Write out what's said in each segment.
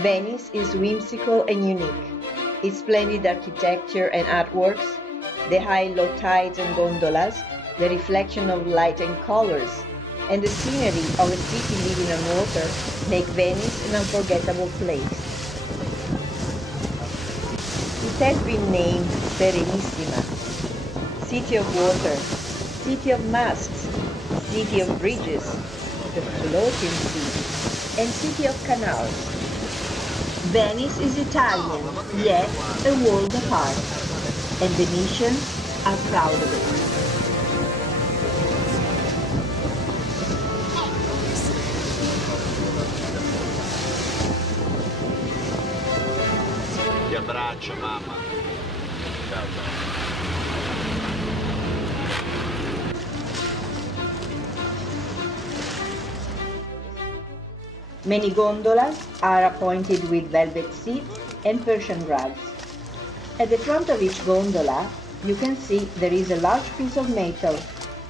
Venice is whimsical and unique. Its splendid architecture and artworks, the high low tides and gondolas, the reflection of light and colors, and the scenery of a city living on water make Venice an unforgettable place. It has been named Serenissima, City of Water, City of Masks, City of Bridges, the Floating Sea, and City of Canals. Venice is Italian, yet a world apart, and Venetians are proud of it. Ti abbraccio, mamma. Ciao, ciao. Many gondolas are appointed with velvet seats and Persian rugs. At the front of each gondola, you can see there is a large piece of metal.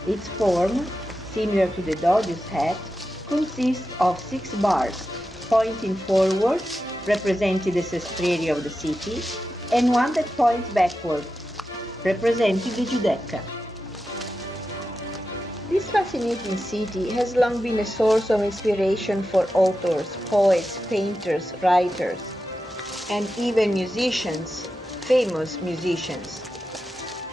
Its form, similar to the Doge's hat, consists of 6 bars, pointing forward, representing the sestriere of the city, and one that points backward, representing the Giudecca. This fascinating city has long been a source of inspiration for authors, poets, painters, writers, and even musicians, famous musicians.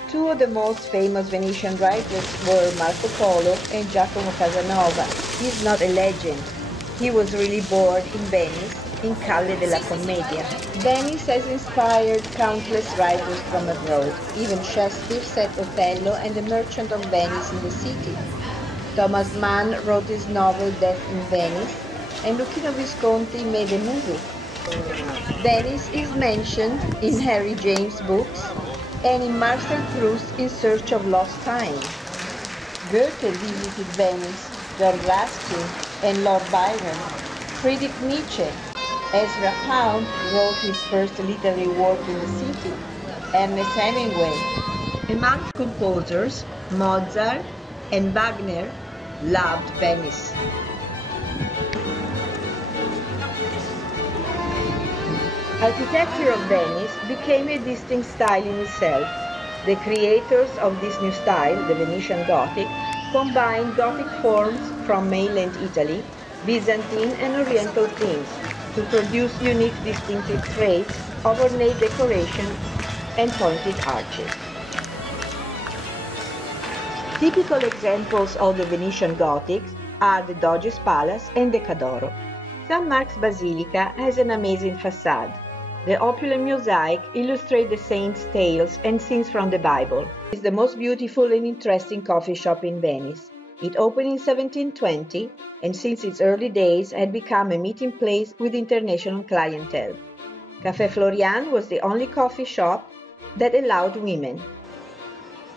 2 of the most famous Venetian writers were Marco Polo and Giacomo Casanova. He is not a legend. He was really born in Venice, in Calle della Commedia. Venice has inspired countless writers from abroad. Even Shakespeare set Othello and the Merchant of Venice in the city. Thomas Mann wrote his novel Death in Venice, and Luchino Visconti made a movie. Venice is mentioned in Harry James' books and in Marcel Proust's In Search of Lost Time. Goethe visited Venice, John Ruskin and Lord Byron, Friedrich Nietzsche. Ezra Pound wrote his first literary work in the city, Ernest Hemingway. Among composers, Mozart and Wagner loved Venice. Architecture of Venice became a distinct style in itself. The creators of this new style, the Venetian Gothic, combined Gothic forms from mainland Italy, Byzantine and Oriental themes, to produce unique distinctive traits of ornate decoration and pointed arches. Typical examples of the Venetian Gothic are the Doge's Palace and the Cadoro. St. Mark's Basilica has an amazing facade. The opulent mosaic illustrates the saints' tales and scenes from the Bible. It is the most beautiful and interesting coffee shop in Venice. It opened in 1720 and since its early days had become a meeting place with international clientele. Café Florian was the only coffee shop that allowed women.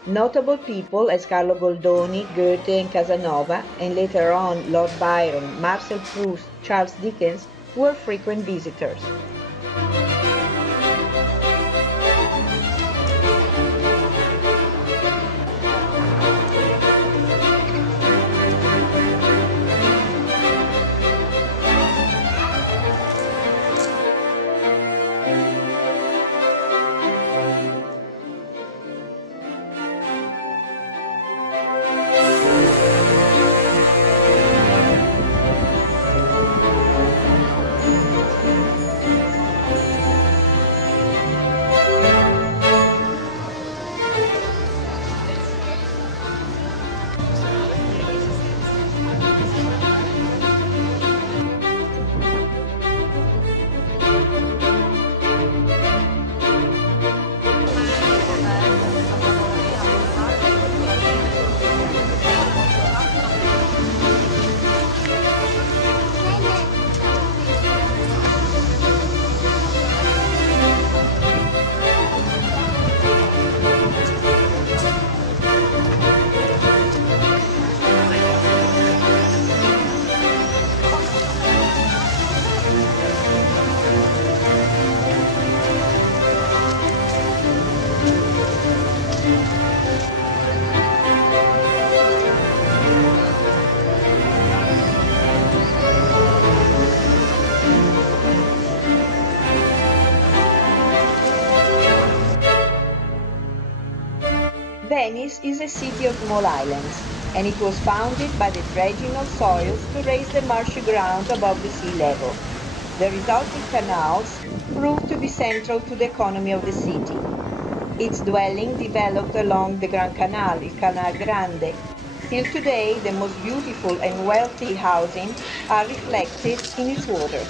Notable people as Carlo Goldoni, Goethe and Casanova, and later on Lord Byron, Marcel Proust, Charles Dickens were frequent visitors. Venice is a city of small islands, and it was founded by the dredging of soils to raise the marshy ground above the sea level. The resulting canals proved to be central to the economy of the city. Its dwelling developed along the Grand Canal, il Canal Grande. Till today, the most beautiful and wealthy housing are reflected in its water.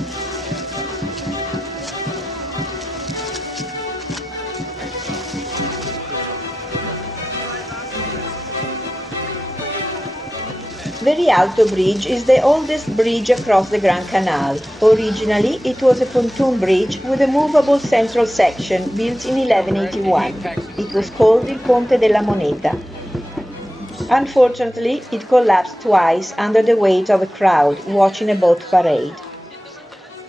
The Rialto Bridge is the oldest bridge across the Grand Canal. Originally, it was a pontoon bridge with a movable central section built in 1181. It was called Il Ponte della Moneta. Unfortunately, it collapsed twice under the weight of a crowd watching a boat parade.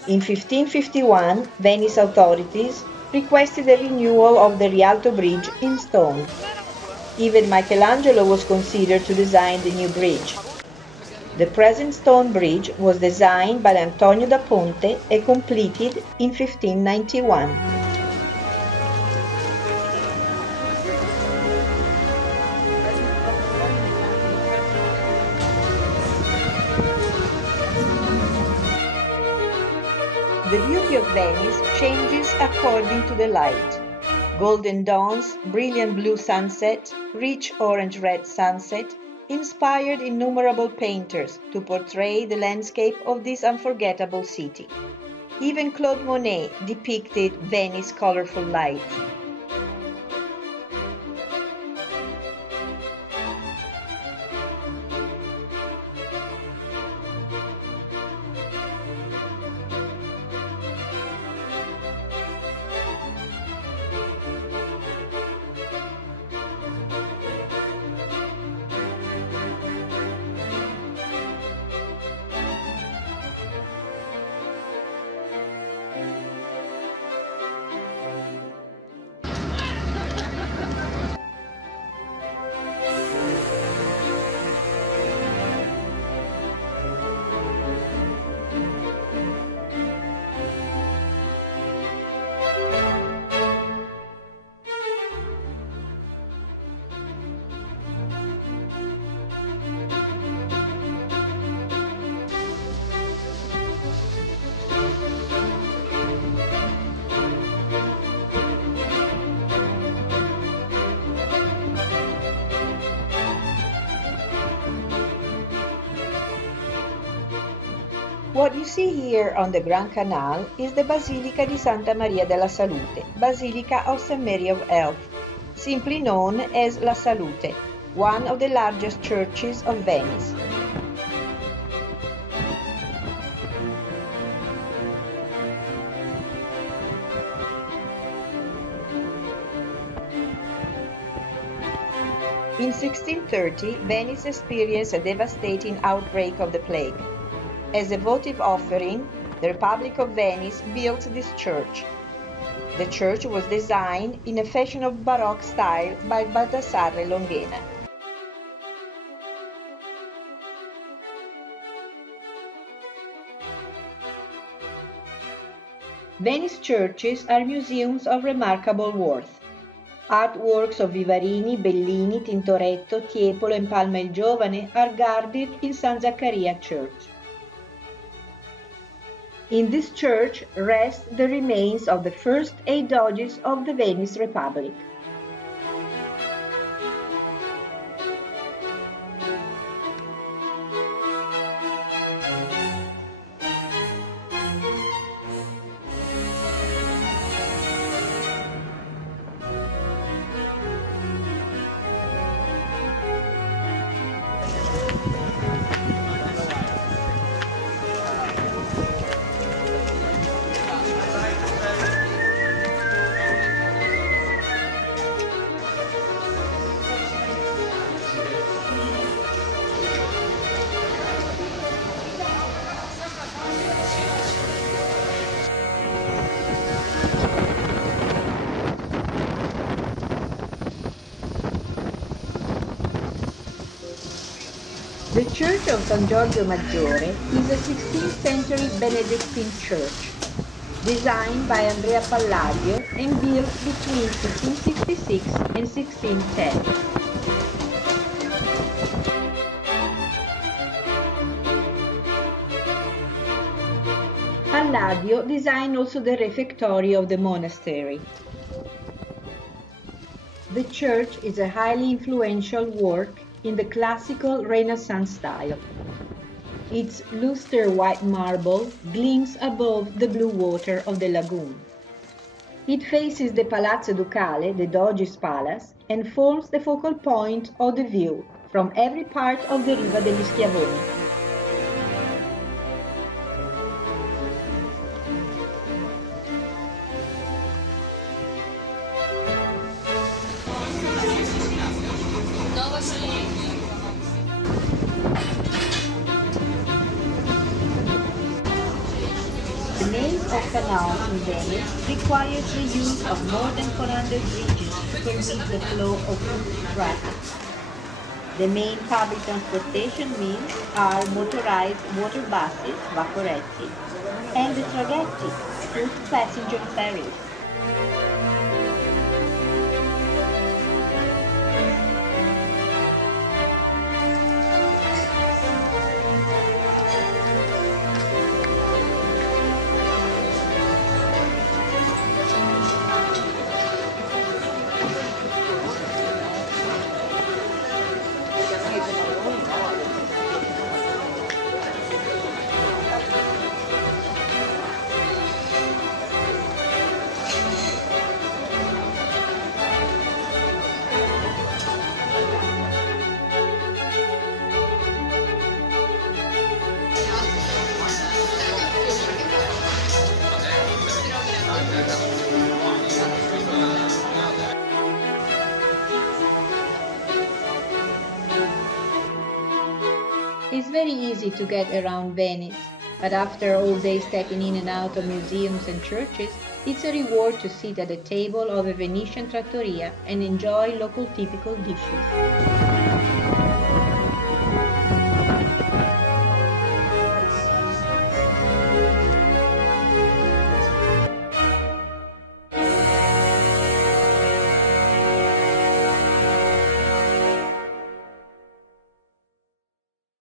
In 1551, Venice authorities requested a renewal of the Rialto Bridge in stone. Even Michelangelo was considered to design the new bridge. The present stone bridge was designed by Antonio da Ponte and completed in 1591. The beauty of Venice changes according to the light. Golden dawns, brilliant blue sunset, rich orange-red sunset, inspired innumerable painters to portray the landscape of this unforgettable city. Even Claude Monet depicted Venice's colorful light. What you see here on the Grand Canal is the Basilica di Santa Maria della Salute, Basilica of St. Mary of Health, simply known as La Salute, one of the largest churches of Venice. In 1630, Venice experienced a devastating outbreak of the plague. As a votive offering, the Republic of Venice built this church. The church was designed in a fashion of Baroque style by Baldassarre Longhena. Venice churches are museums of remarkable worth. Artworks of Vivarini, Bellini, Tintoretto, Tiepolo and Palma il Giovane are guarded in San Zaccaria Church. In this church rest the remains of the first 8 doges of the Venice Republic. The Church of San Giorgio Maggiore is a 16th century Benedictine church, designed by Andrea Palladio and built between 1666 and 1610. Palladio designed also the refectory of the monastery. The church is a highly influential work in the classical Renaissance style. Its luster white marble gleams above the blue water of the lagoon. It faces the Palazzo Ducale, the Doge's palace, and forms the focal point of the view from every part of the Riva degli Schiavoni. The maze of canals in Venice requires the use of more than 400 bridges to permit the flow of foot traffic. The main public transportation means are motorized water buses, vaporetti, and the traghetti, foot passenger ferries. It's very easy to get around Venice, but after all day stepping in and out of museums and churches, it's a reward to sit at the table of a Venetian trattoria and enjoy local typical dishes.